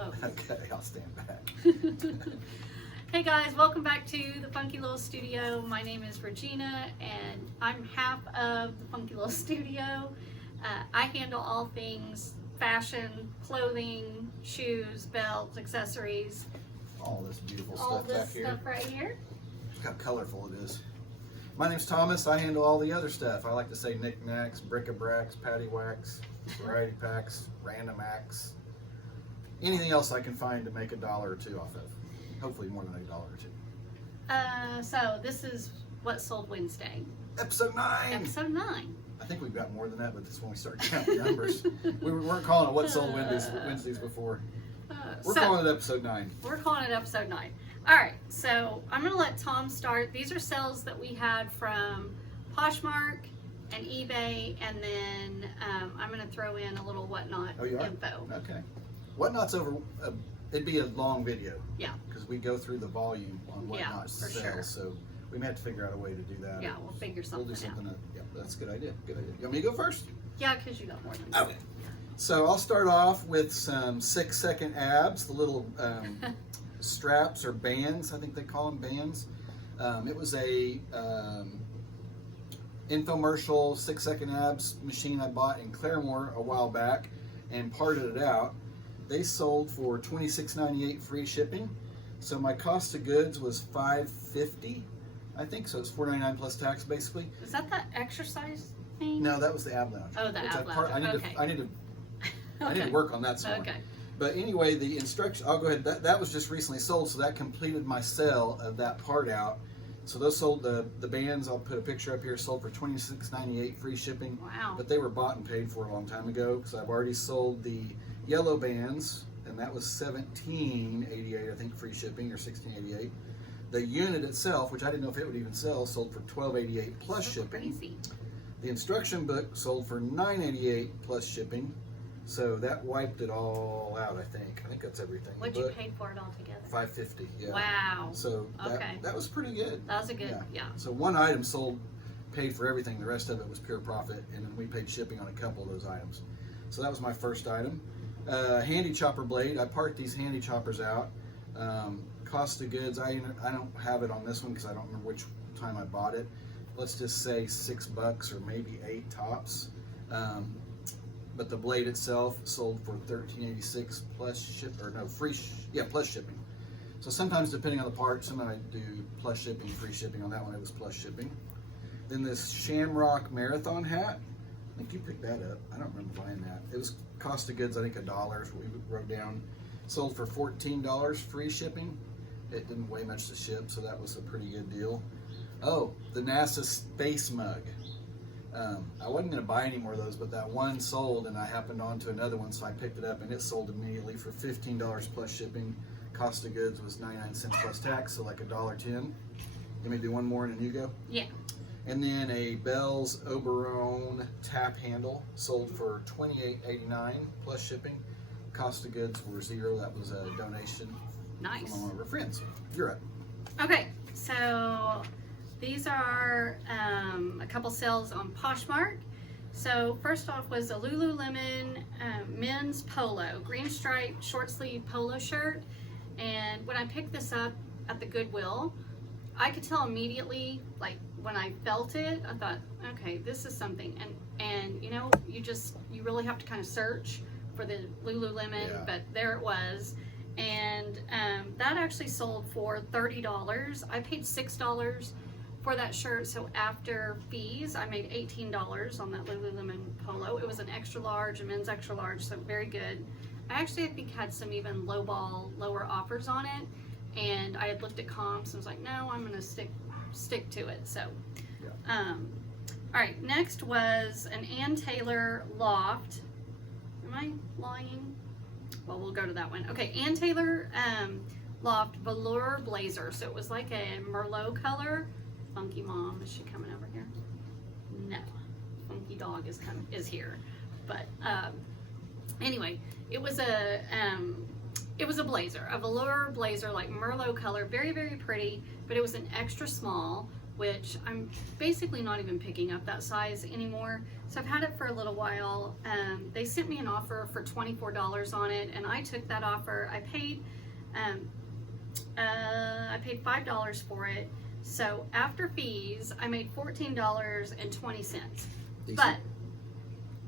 close. Okay, I'll stand back. Hey guys, welcome back to the Funky Little Studio. My name is Regina and I'm half of the Funky Little Studio. I handle all things fashion, clothing, shoes, belts, accessories. All this beautiful All stuff this back here. stuff right here. Look how colorful it is. My name's Thomas. I handle all the other stuff. I like to say knickknacks, bric-a-bracs, paddywhacks, variety packs, random acts. Anything else I can find to make $1 or $2 off of. Hopefully more than $1 or $2. So this is what sold Wednesday. Episode 9! Episode 9. I think we've got more than that, but this is when we start counting numbers. We weren't calling it What Sold Wednesdays before. We're calling it Episode 9. We're calling it Episode 9. Alright, so I'm going to let Tom start. These are sales that we had from Poshmark and eBay, and then I'm going to throw in a little Whatnot info. Okay. Whatnot's over, it'd be a long video. Yeah. Because we go through the volume on Whatnot's for sales, sure. so we may have to figure out a way to do that. Yeah, we'll figure something out. We'll do something yeah, that's a good idea. Good idea. You want me to go first? Yeah, because you got more than me. Okay. So I'll start off with some 6-second abs, the little straps or bands, I think they call them bands. It was a infomercial 6-second abs machine I bought in Claremore a while back and parted it out. They sold for $26.98 free shipping. So my cost of goods was $5.50, I think. So it's $4.99 plus tax, basically. Is that the exercise thing? No, that was the ab lounge. Oh, the ab lounge. I need to work on that some more. Okay. But anyway, the instruction, I'll go ahead. That was just recently sold, so that completed my sale of that part out. So those sold, the bands, I'll put a picture up here, sold for $26.98 free shipping. Wow. But they were bought and paid for a long time ago, because I've already sold the yellow bands, and that was $17.88, I think, free shipping, or $16.88. The unit itself, which I didn't know if it would even sell, sold for $12.88 plus shipping. Crazy. The instruction book sold for $9.88 plus shipping. So that wiped it all out, I think. I think that's everything. What'd you pay for it all together? $5.50, yeah. Wow. So that was pretty good. That was a good, yeah. So one item sold, paid for everything. The rest of it was pure profit, and then we paid shipping on a couple of those items. So that was my first item. Handy chopper blade. I parked these handy choppers out. Cost of goods, I don't have it on this one because I don't remember which time I bought it. Let's just say $6 or maybe $8 tops. But the blade itself sold for $13.86 plus plus shipping. So sometimes depending on the part, sometimes I do plus shipping, free shipping. On that one it was plus shipping. Then this Shamrock Marathon hat, I think you picked that up. I don't remember buying that. It was cost of goods, I think $1 is what we wrote down. Sold for $14 free shipping. It didn't weigh much to ship, so that was a pretty good deal. Oh, the NASA space mug. I wasn't going to buy any more of those, but that one sold, and I happened on to another one, so I picked it up, and it sold immediately for $15 plus shipping. Cost of goods was 99 cents plus tax, so like $1.10. Let me do one more, and then you go? Yeah. And then a Bell's Oberon tap handle sold for $28.89 plus shipping. Cost of goods were $0. That was a donation from one of our friends. You're up. Okay, so these are a couple sales on Poshmark. So first off was a Lululemon men's polo, green striped short sleeve polo shirt. And when I picked this up at the Goodwill, I could tell immediately, like when I felt it, I thought, okay, this is something. And you know, you really have to kind of search for the Lululemon, but there it was. And that actually sold for $30. I paid $6 for that shirt, so after fees I made $18 on that Lululemon polo. It was an extra large, a men's extra large, so very good. I think had some even lower offers on it, and I had looked at comps and was like, no, I'm gonna stick to it. So all right, next was an Ann Taylor loft. Am I lying? Well, we'll go to that one. Okay, Ann Taylor loft velour blazer. So it was like a Merlot color. Funky mom, is she coming over here? No, funky dog is here. But anyway, it was a blazer, a velour blazer, like Merlot color, very, very pretty. But it was an extra small which I'm basically not even picking up that size anymore. So I've had it for a little while. They sent me an offer for $24 on it, and I took that offer. I paid $5 for it. So after fees, I made $14.20. But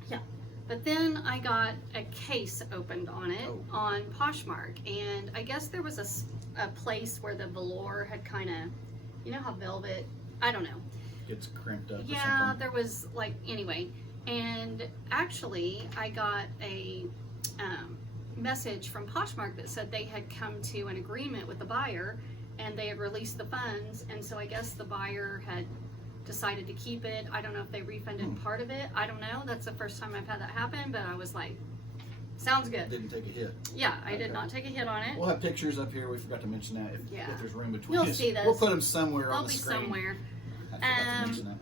yeah, but then I got a case opened on it on Poshmark, and I guess there was a place where the velour had kind of, you know how velvet, I don't know, Gets crimped up. yeah, or something. there was like, anyway, and actually I got a message from Poshmark that said they had come to an agreement with the buyer and they had released the funds, and so I guess the buyer had decided to keep it. I don't know if they refunded part of it. I don't know. That's the first time I've had that happen, but I was like, sounds good. Didn't take a hit. Yeah, I did not take a hit on it. We'll have pictures up here. We forgot to mention that. If there's room between You'll us. see those. We'll put them somewhere They'll on the be screen. somewhere. I forgot to mention that.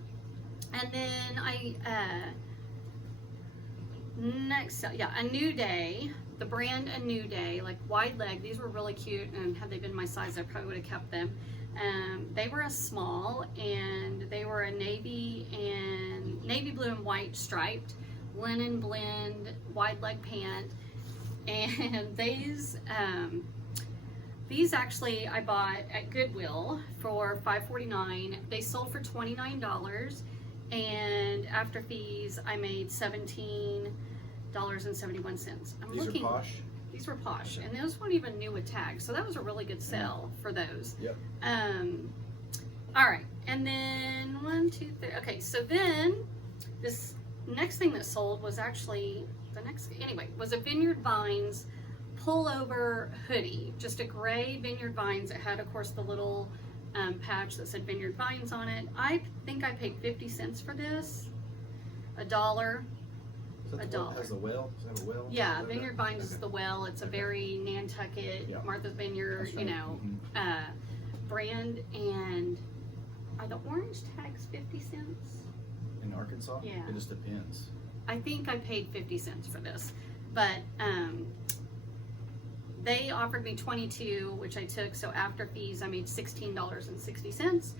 And then A New Day, the brand A New Day, like wide leg. These were really cute, and had they been my size, I probably would have kept them. They were a small, and they were a navy blue and white striped linen blend wide leg pant. And these actually I bought at Goodwill for $5.49. They sold for $29, and after fees I made $17.71. These are Posh? These were Posh, and those weren't even new with tags, so that was a really good sell for those. Yep. All right, and then 1, 2, 3. Okay, so then this next thing that sold was actually was a Vineyard Vines pullover hoodie, just a gray Vineyard Vines. It had, of course, the little patch that said Vineyard Vines on it. I think I paid 50 cents for this, $1. Is that the one that has the well? Is that a well? Yeah, Vineyard Vines is the well. It's a very Nantucket, Martha's Vineyard, Right. brand. And are the orange tags 50 cents? In Arkansas? Yeah. It just depends. I think I paid 50 cents for this, but they offered me 22, which I took. So after fees, I made $16.60.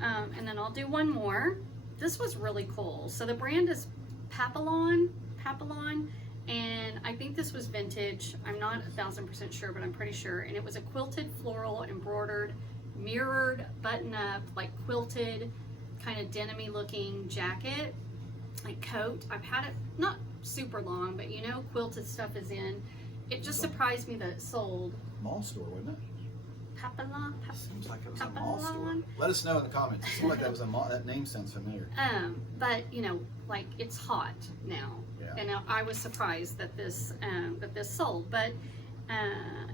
And then I'll do one more. This was really cool. So the brand is Papillon, and I think this was vintage. I'm not 1,000% sure, but I'm pretty sure. And it was a quilted, floral, embroidered, mirrored, button-up, like quilted, kind of denim-y looking jacket, like coat. I've had it not super long, but you know, quilted stuff is in. It just surprised me that it sold. Mall store, wasn't it? Papillon. Seems like it was a mall store. Let us know in the comments. It seemed like that was a mall. That name sounds familiar. But you know, like it's hot now, and I was surprised that this sold. But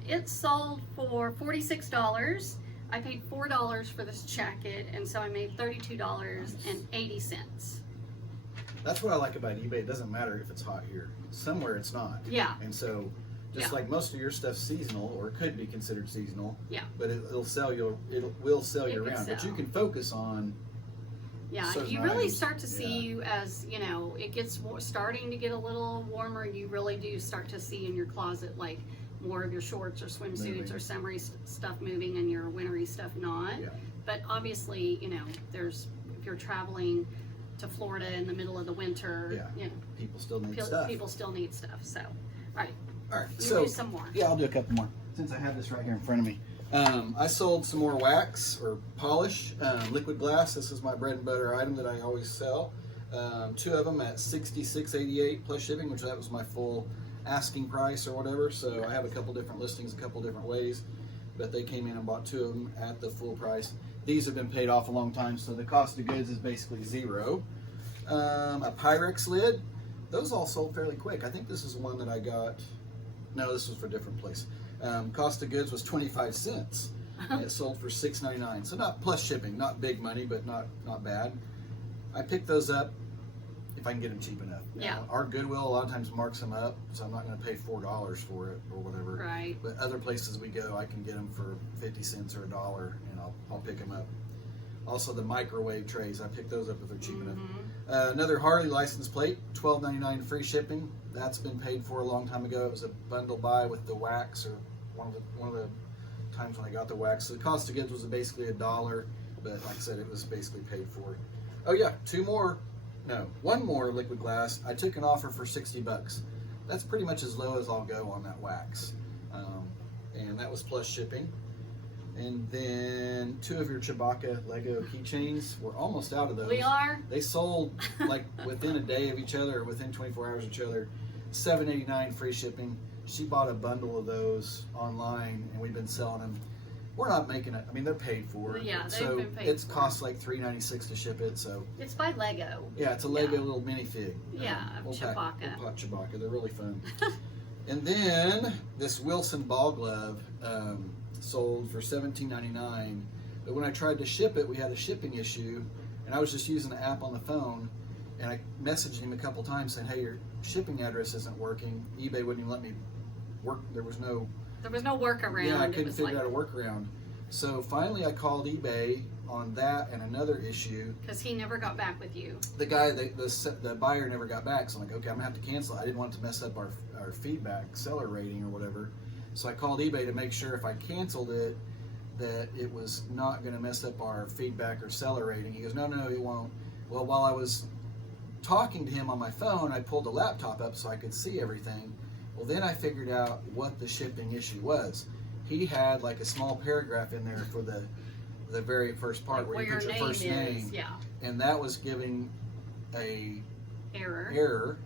it sold for $46. I paid $4 for this jacket, and so I made $32.80. That's what I like about eBay. It doesn't matter if it's hot here. Somewhere it's not. Yeah. And so, just like most of your stuff's seasonal, or could be considered seasonal. Yeah. But it'll sell you. It will sell you It can around. But sell. you can focus on. Yeah, certain you really items. start to see you as, you know, it gets starting to get a little warmer. You really do start to see in your closet like more of your shorts or swimsuits Moving. or summery stuff moving, and your wintry stuff not. Yeah. But obviously, you know, if you're traveling to Florida in the middle of the winter, you know, People still need stuff. people still need stuff. So, all right. All right. You So do some more. yeah, I'll do a couple more since I have this right here in front of me. I sold some more wax or polish, liquid glass. This is my bread and butter item that I always sell. 2 of them at $66.88 plus shipping, which that was my full asking price or whatever. So I have a couple different listings, a couple different ways, but they came in and bought 2 of them at the full price. These have been paid off a long time, so the cost of goods is basically zero. A Pyrex lid. Those all sold fairly quick. I think this is one that I got. No, this was for a different place. Cost of goods was 25 cents, and it sold for $6.99. So not plus shipping, not big money, but not bad. I picked those up if I can get them cheap enough. Yeah. Our Goodwill a lot of times marks them up, so I'm not going to pay $4 for it or whatever. Right. But other places we go, I can get them for 50 cents or $1, and I'll pick them up. Also the microwave trays, I picked those up if they're cheap enough. Another Harley license plate, $12.99 free shipping. That's been paid for a long time ago. It was a bundle buy with the wax, or one of the times when I got the wax. So the cost of goods was basically $1, but like I said, it was basically paid for. Oh yeah, one more liquid glass. I took an offer for $60. That's pretty much as low as I'll go on that wax. And that was plus shipping. And then 2 of your Chewbacca Lego keychains. We're almost out of those. We are. They sold like within a day of each other, or within 24 hours of each other. $7.89 free shipping. She bought a bundle of those online, and we've been selling them. We're not making it. I mean, they're paid for. Yeah, they've so been paid it's for. costs like $3.96 to ship it. So It's by Lego. yeah, it's a Lego little minifig. Yeah, of Chewbacca. We'll pack Chewbacca. They're really fun. And then this Wilson ball glove sold for $17.99. But when I tried to ship it, we had a shipping issue, and I was just using the app on the phone. And I messaged him a couple times saying, "Hey, your shipping address isn't working." eBay wouldn't even let me work. There was no workaround. Yeah, I couldn't figure out a workaround. So finally, I called eBay on that and another issue. Because he never got back with you. The guy, the buyer never got back. So I'm like, okay, I'm gonna have to cancel it. I didn't want it to mess up our feedback, seller rating or whatever. So I called eBay to make sure if I canceled it, that it was not gonna mess up our feedback or seller rating. He goes, no, it won't. Well, while I was talking to him on my phone, I pulled the laptop up so I could see everything. Well, then I figured out what the shipping issue was. He had like a small paragraph in there for the very first part, Like where you put your name first is, name, yeah. and that was giving a Error.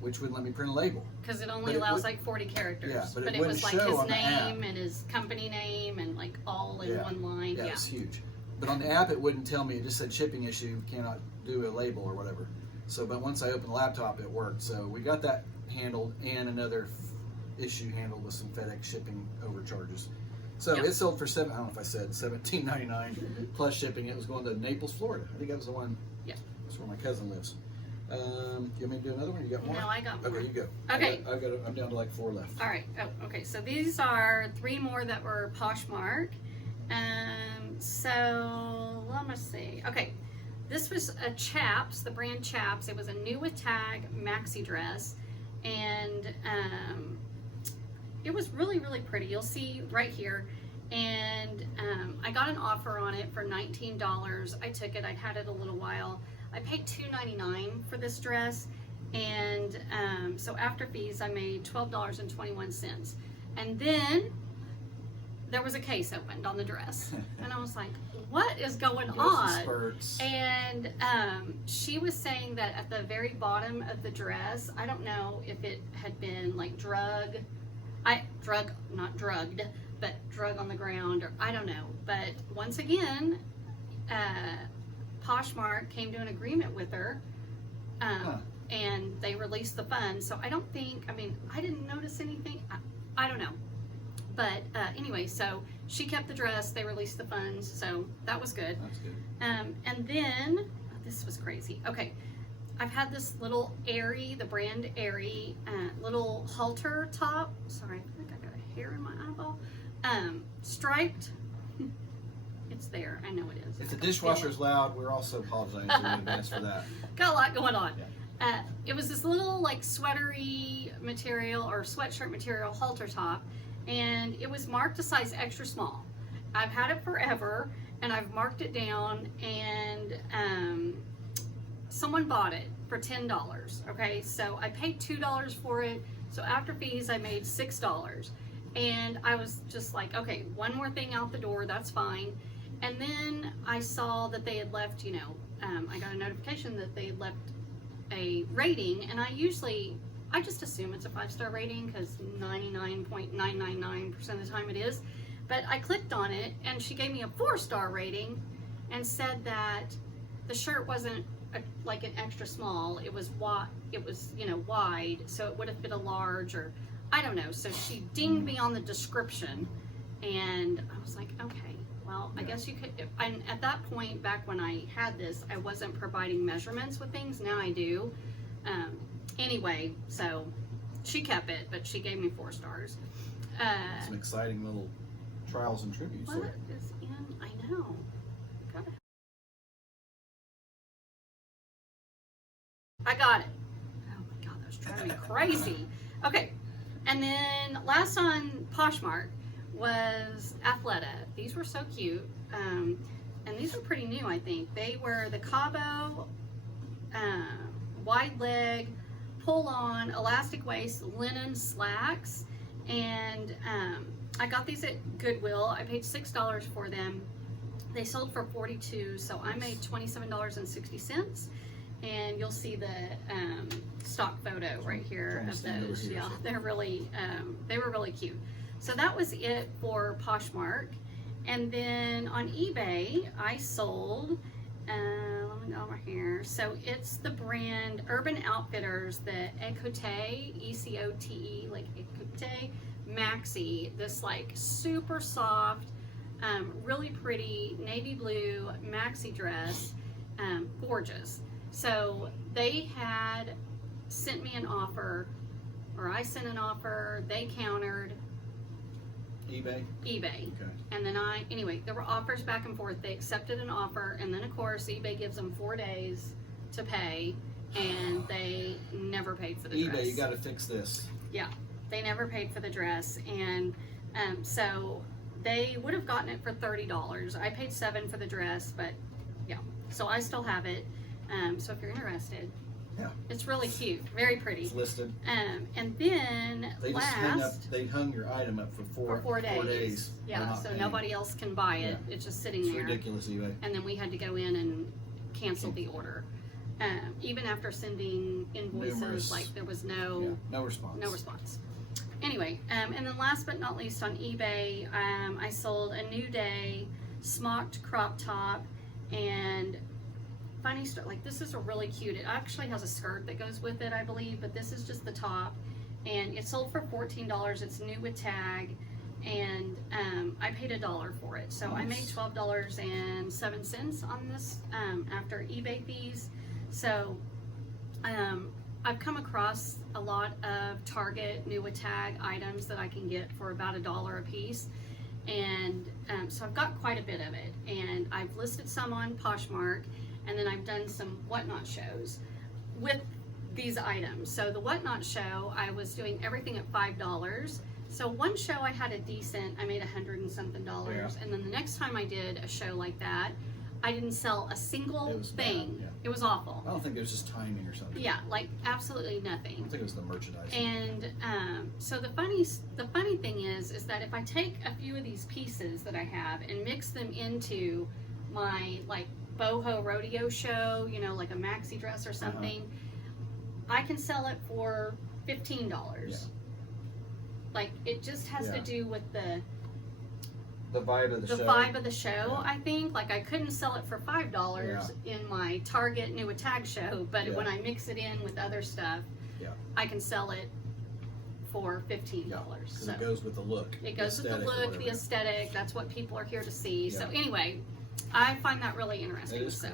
which wouldn't let me print a label. Because it only But it allows would- like 40 characters. Yeah, but it it was wouldn't like show his on the app. name and his company name and like all in Yeah. one line. Yeah, Yeah. it's huge. But on the app, it wouldn't tell me. It just said shipping issue, cannot do a label or whatever. So, but once I opened the laptop, it worked. So we got that handled, and another issue handled with some FedEx shipping overcharges. So Yep. it sold for I don't know if I said $17.99 plus shipping. It was going to Naples, Florida. I think that was the one. Yeah. That's where my cousin lives. You want me to do another one? You got more? No, I got more. Okay, you go. Okay. I'm down to like 4 left. All right. Oh, okay. So these are 3 more that were Poshmark. So let me see. Okay. This was a Chaps, the brand Chaps. It was a new with tag maxi dress, and it was really, really pretty. You'll see right here. And I got an offer on it for $19. I took it. I'd had it a little while. I paid $2.99 for this dress, and so after fees, I made $12.21. And then there was a case opened on the dress, and I was like, "What is going on?" Spurts. And she was saying that at the very bottom of the dress, I don't know if it had been like not drugged, but drug on the ground, or I don't know. But once again, Poshmark came to an agreement with her, and they released the funds. So I don't think, I didn't notice anything. I don't know. But anyway, so she kept the dress, they released the funds, so that was good. That's good. And then, this was crazy. Okay, I've had this little Aerie, the brand Aerie, little halter top. Sorry, I think I got a hair in my eyeball. Striped. It's there, I know it is. If the dishwasher's loud, we're also apologizing in advance for that. Got a lot going on. Yeah. It was this little like sweatery material or sweatshirt material halter top, and it was marked a size extra small. I've had it forever, and I've marked it down, and someone bought it for $10. Okay, so I paid $2 for it. So after fees, I made $6, and I was just like, okay, one more thing out the door, that's fine. And then I saw that they had left, I got a notification that they had left a rating, and I just assume it's a 5-star rating because 99.999% of the time it is. But I clicked on it, and she gave me a 4-star rating and said that the shirt wasn't like an extra small. It was wide, wide, so it would have fit a large, or I don't know. So she dinged me on the description, and I was like, okay. Well, I guess you could, and at that point, back when I had this, I wasn't providing measurements with things. Now I do. Anyway, so she kept it, but she gave me 4 stars. Some exciting little trials and tributes What there. is in, I know. I got it. Oh my God, that was driving me crazy. Okay, and then last on Poshmark was Athleta. These were so cute. And and these are pretty new, I think. They were the Cabo wide leg, pull on, elastic waist, linen slacks, and I got these at Goodwill. I paid $6 for them. They sold for $42, so I made $27.60. And you'll see the stock photo right here of those. Yeah, they're really, they were really cute. So that was it for Poshmark. And then on eBay, I sold, let me go over here. So it's the brand Urban Outfitters, the Ecote, E-C-O-T-E, like Ecote Maxi. This like super soft, really pretty navy blue maxi dress, gorgeous. So they had sent me an offer, or I sent an offer, they countered. eBay? eBay. Okay. And then anyway, there were offers back and forth. They accepted an offer, and then of course eBay gives them 4 days to pay, and they never paid for the dress. eBay, you got to fix this. Yeah, they never paid for the dress, and so they would have gotten it for $30. I paid $7 for the dress, but yeah, so I still have it. So if you're interested, yeah, it's really cute, very pretty. It's listed. And then They just hung your item up for 4 days. Yeah, so nobody else can buy it. Yeah. It's just sitting it's there. It's ridiculous, eBay. And then we had to go in and cancel the order. Even after sending invoices, like there was no response. No response. Anyway, and then last but not least on eBay, I sold a New Day smocked crop top, and funny story, like this is a really cute, it actually has a skirt that goes with it, I believe, but this is just the top, and it sold for $14. It's new with tag, and I paid $1 for it, so nice. I made $12.07 on this after eBay fees. So I've come across a lot of Target new with tag items that I can get for about $1 a piece, and so I've got quite a bit of it, and I've listed some on Poshmark. And then I've done some Whatnot shows with these items. So the Whatnot show, I was doing everything at $5. So one show I had a decent, I made $100 and something. Yeah. And then the next time I did a show like that, I didn't sell a single thing. Yeah. It was awful. I don't think it was just timing or something. Yeah, like absolutely nothing. I think it was the merchandise. And so the funny thing is that if I take a few of these pieces that I have and mix them into my like boho rodeo show, you know, like a maxi dress or something, I can sell it for $15. Yeah. Like it just has to do with the vibe of the show. The vibe of the show, I think. Like I couldn't sell it for $5 in my Target new with tag show, but when I mix it in with other stuff, I can sell it for $15. So it goes with the look. It goes with the look, the aesthetic. That's what people are here to see. Yeah. So anyway, I find that really interesting. So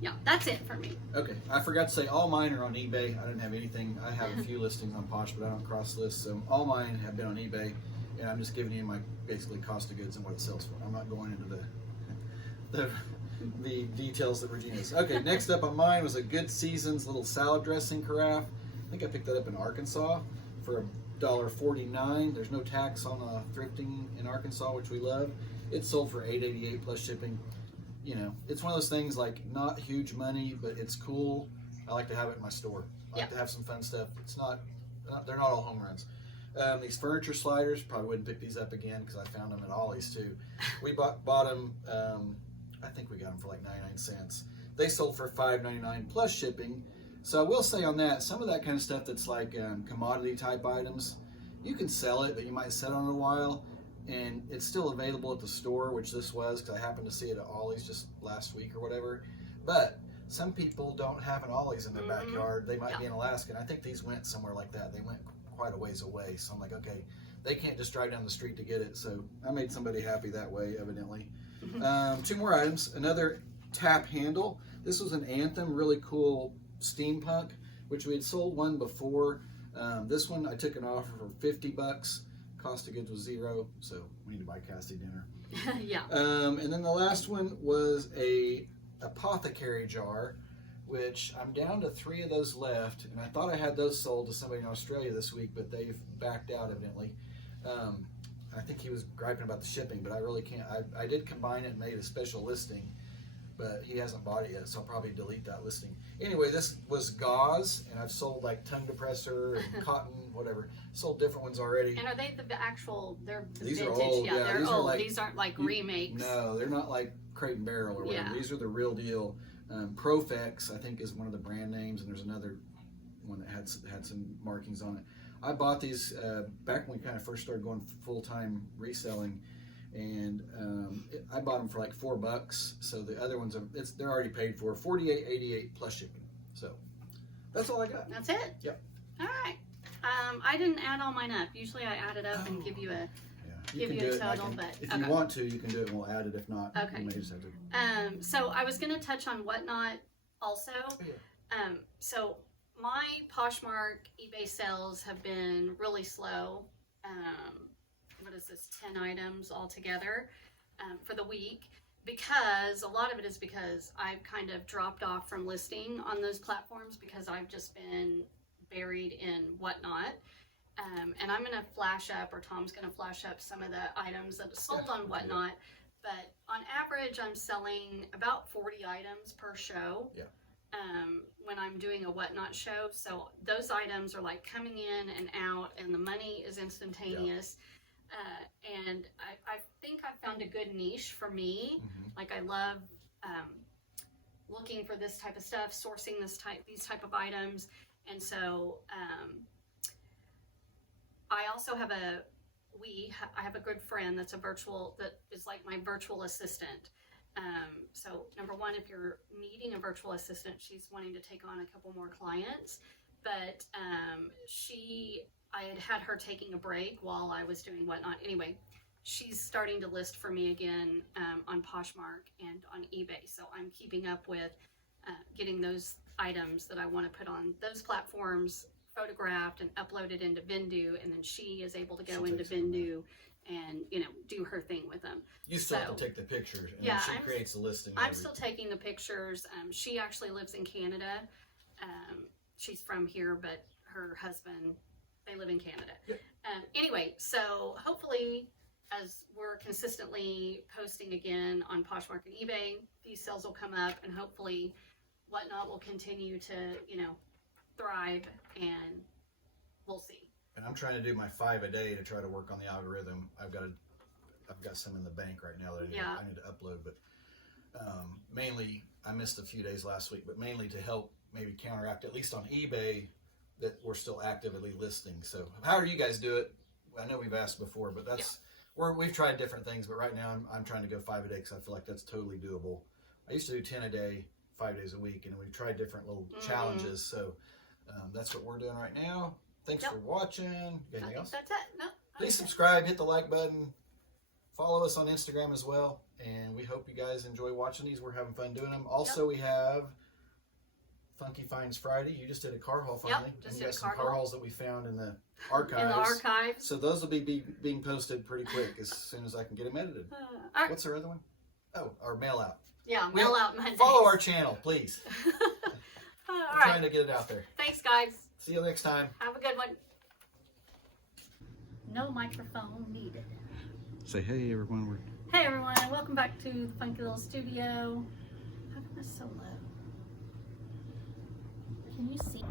yeah, that's it for me. Okay, I forgot to say all mine are on eBay. I didn't have anything. I have a few listings on Posh, but I don't cross list. So all mine have been on eBay, and I'm just giving you my basically cost of goods and what it sells for. I'm not going into the details that Regina's. Okay, next up on mine was a Good Seasons little salad dressing carafe. I think I picked that up in Arkansas for $1.49. There's no tax on thrifting in Arkansas, which we love. It sold for $8.88 plus shipping. You know, it's one of those things like not huge money, but it's cool. I like to have it in my store. I like to have some fun stuff. It's not, they're not all home runs. These furniture sliders, probably wouldn't pick these up again because I found them at Ollie's too. We bought them, I think we got them for like 99 cents. They sold for $5.99 plus shipping. So I will say on that, some of that kind of stuff that's like commodity type items, you can sell it, but you might sit on it a while. And it's still available at the store, which this was because I happened to see it at Ollie's just last week or whatever. But some people don't have an Ollie's in their backyard. They might be in Alaska, and I think these went somewhere like that. They went quite a ways away. So I'm like, okay, they can't just drive down the street to get it. So I made somebody happy that way, evidently. 2 more items. Another tap handle. This was an Anthem, really cool steampunk, which we had sold one before. This one I took an offer for $50. Cost of goods was $0, so we need to buy Cassie dinner. And then the last one was a apothecary jar, which I'm down to 3 of those left, and I thought I had those sold to somebody in Australia this week, but they've backed out evidently. I think he was griping about the shipping, but I really can't. I did combine it and made a special listing, but he hasn't bought it yet, so I'll probably delete that listing. Anyway, this was gauze, and I've sold like tongue depressor and cotton, whatever. Sold different ones already. And are they the actual? They're the These vintage. are old. Yeah, they're these old. are like, these aren't like remakes. No, they're not like Crate and Barrel or whatever. Yeah. These are the real deal. Profex, I think, is one of the brand names, and there's another one that had some markings on it. I bought these back when we kind of first started going full-time reselling, and I bought them for like $4. So the other ones, they're already paid for, $48.88 plus shipping. So that's all I got. That's it. Yep. All right. I didn't add all mine up. Usually I add it up and give you a You can you do a it. total, but If you want to, you can do it, and we'll add it. If not, okay. you may just have to. So I was going to touch on Whatnot also. Yeah. So my Poshmark eBay sales have been really slow. What is this? 10 items altogether for the week, because a lot of it is because I've kind of dropped off from listing on those platforms because I've just been buried in Whatnot. And I'm going to flash up, or Tom's going to flash up some of the items that are sold on Whatnot. But on average, I'm selling about 40 items per show. Yeah. When I'm doing a Whatnot show. So those items are like coming in and out, and the money is instantaneous. Yeah. And I think I found a good niche for me. Mm-hmm. Like I love looking for this type of stuff, sourcing these type of items. And so I also have I have a good friend that is like my virtual assistant. So number one, if you're needing a virtual assistant, she's wanting to take on a couple more clients, but I had her taking a break while I was doing Whatnot. Anyway, she's starting to list for me again on Poshmark and on eBay. So I'm keeping up with getting those items that I want to put on those platforms photographed and uploaded into Vendu, and then she is able to go into Vendu and do her thing with them. You still have to take the pictures, and yeah, she creates the listing. I'm still taking the pictures. She actually lives in Canada. She's from here, but her husband, they live in Canada. Yeah. Anyway, so hopefully, as we're consistently posting again on Poshmark and eBay, these sales will come up, and hopefully Whatnot will continue to, thrive, and we'll see. And I'm trying to do my 5 a day to try to work on the algorithm. I've got some in the bank right now that I need to upload, but mainly I missed a few days last week, but mainly to help maybe counteract, at least on eBay, that we're still actively listing. So how do you guys do it? I know we've asked before, but we've tried different things, but right now I'm trying to go 5 a day because I feel like that's totally doable. I used to do 10 a day, 5 days a week, and we've tried different little challenges. So that's what we're doing right now. Thanks for watching. You got anything else? That's it. No. Please subscribe, hit the like button, follow us on Instagram as well, and we hope you guys enjoy watching these. We're having fun doing them. Also, we have Funky Finds Friday. You just did a car haul finally. Yep, and you got some car hauls that we found in the archives. In the archives. So those will be being posted pretty quick as soon as I can get them edited. What's our other one? Oh, our mail out. Yeah, mail out Mondays. Follow our channel, please. We're trying to get it out there. Thanks, guys. See you next time. Have a good one. No microphone needed. Say hey, everyone. Hey, everyone. Welcome back to the Funky Little Studio. How come it's so low? Can you see?